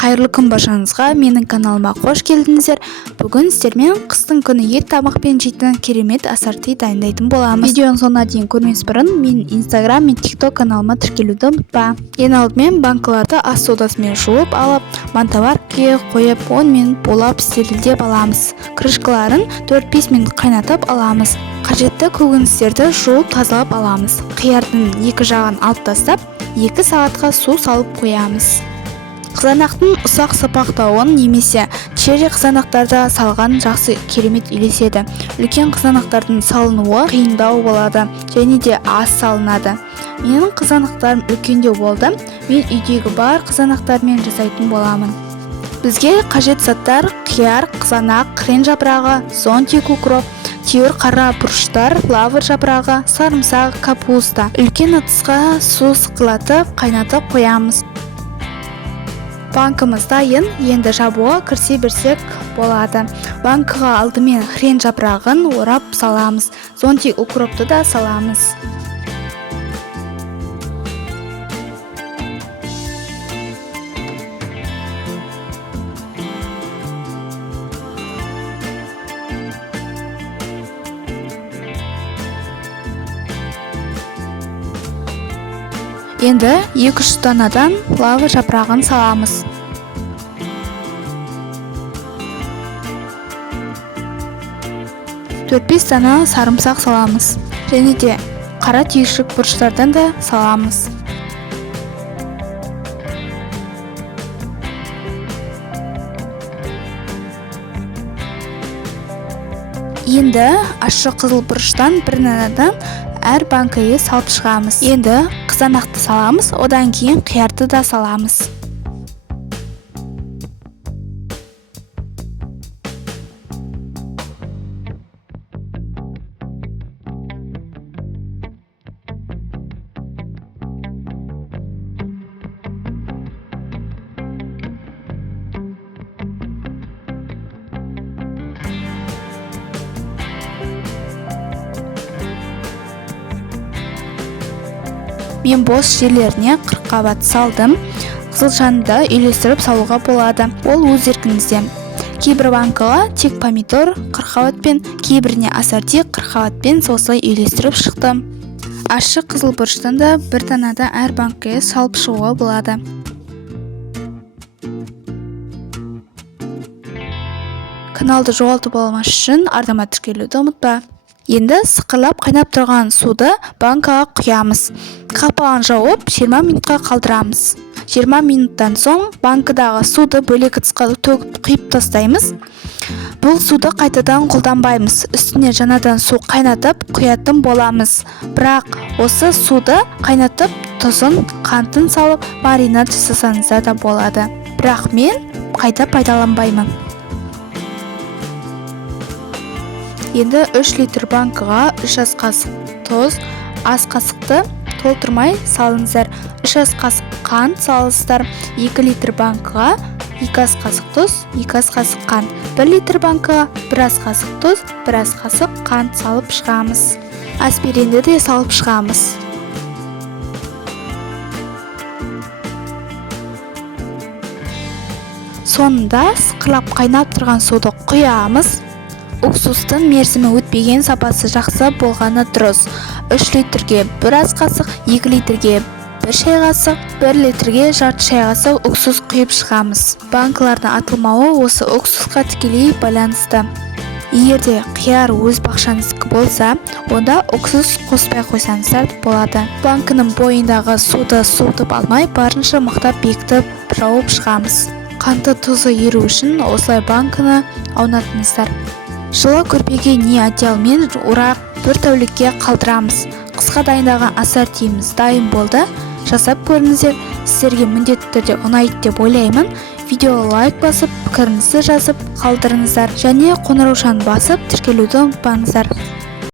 Қайырлы күн баршаңызға, менің каналыма қош келдіңіздер. Бүгін сіздермен қыстың күні ет тамақпен жейтін керемет ассорти дайындайтын боламыз. Видеоның соңына дейін көрмес бұрын мен Instagram мен TikTok каналыма тіркелуді ұмытпа. Ең алдымен банкаларды ас содасымен жуып алып, мантоваркаға қойып 10 минут булап стерилдеп аламыз. Крышкаларын 4-5 минут қайнатып аламыз. Қажетті көкөністерді жуып тазалап аламыз. Қиярдың екі жағын алып тастап, 2 сағатқа су салып қоямыз. Қызанақтың ұсақ сапақтауын немесе черри қызанақтарда салған жақсы керемет үйлеседі. Үлкен қызанақтардың салынуы қиындау болады және де аз салынады. Менің қызанақтарым үлкендеу болды. Мен үйдегі бар қызанақтармен жасайтын боламын. Бізге қажет заттар: қияр, қызанақ, хрен жапырағы, зонтик укроп, түйір қара бұрыштар, лавр жапырағы, сарымсақ, капуста. Үлкен ыдысқа су сықылатып, қайнатып қоямыз. Банкымыз дайын, енді жабуға кірісе берсек болады. Банкыға алдымен хрен жапырағын орап саламыз. Зонтик укропты да саламыз. Енді 2-3 данадан лавр жапырағын саламыз. Төрт-бес дана сарымсақ саламыз. Және де қара түйіршік бұрыштардан да саламыз. Енді ащы қызыл бұрыштан бір данадан әр банкіге салып шығамыз. Енді қызанақты саламыз, одан кейін қиярды да саламыз. Мен бос жерлеріне қырыққабат салдым. Қызылшаны да үйлестіріп салуға болады. Ол өз еркіңізде. Кейбір банкыға тек помидор қырыққабатпен, кейбіріне ассорти қырыққабатпен осылай үйлестіріп шықтым. Ащы қызыл бұрыштан да бір данада әр банкіге салып шығуға болады. Каналды жоғалтып алмас үшін ардама тіркелуді ұмытпа. Енді сықырлап қайнап тұрған суды банкаға құямыз. Қақпағын жауып 20 минутқа қалдырамыз. 20 минуттан соң банкадағы суды бөлек ыдысқа төгіп құйып тастаймыз. Бұл суды қайтадан қолданбаймыз. Үстіне жаңадан су қайнатып құятын боламыз. Бірақ осы суды қайнатып тұзын, қантын салып маринад жасасаңыздар да болады. Бірақ мен қайта пайдаланбаймын. Енді 3 литр банкыға 3 ас қасық тұз, ас қасықты толтырмай салыңыздар. 3 ас қасық қант салыңыздар. 2 литр банкыға 2 ас қасық тұз, 2 ас қасық қант. 1 литр банкыға 1 ас қасық тұз, 1 ас қасық қант салып шығамыз. Аспиринді де салып шығамыз. Сонында сықырлап қайнап тұрған суды құямыз. Уксустың мерзімі өтпеген, сапасы жақсы болғаны дұрыс. 3 литрге 1 ас қасық, 2 литрге 1 шай қасық, 1 литрге жарты шай қасық уксус құйып шығамыз. Банкалардың атылмауы осы уксусқа тікелей байланысты. Егерде қияр өз бақшаңыздікі болса, онда уксус қоспай қойсаңыздар болады. Банкының бойындағы суды суытып алмай, барынша мықтап бекітіп жауып шығамыз. Қанты тұзы еру үшін осылай банканы аунатыңыздар. Жылы көрпеге не одеялмен орап 1 тәулікке қалдырамыз. Қысқа дайындаған ассортиіміз дайын болды. Жасап көріңіздер. Сіздерге міндетті түрде ұнайды деп ойлаймын. Видеоға лайк басып, пікіріңізді жазып қалдырыңыздар және қоңыраушаны басып тіркелуді ұмытпаңыздар.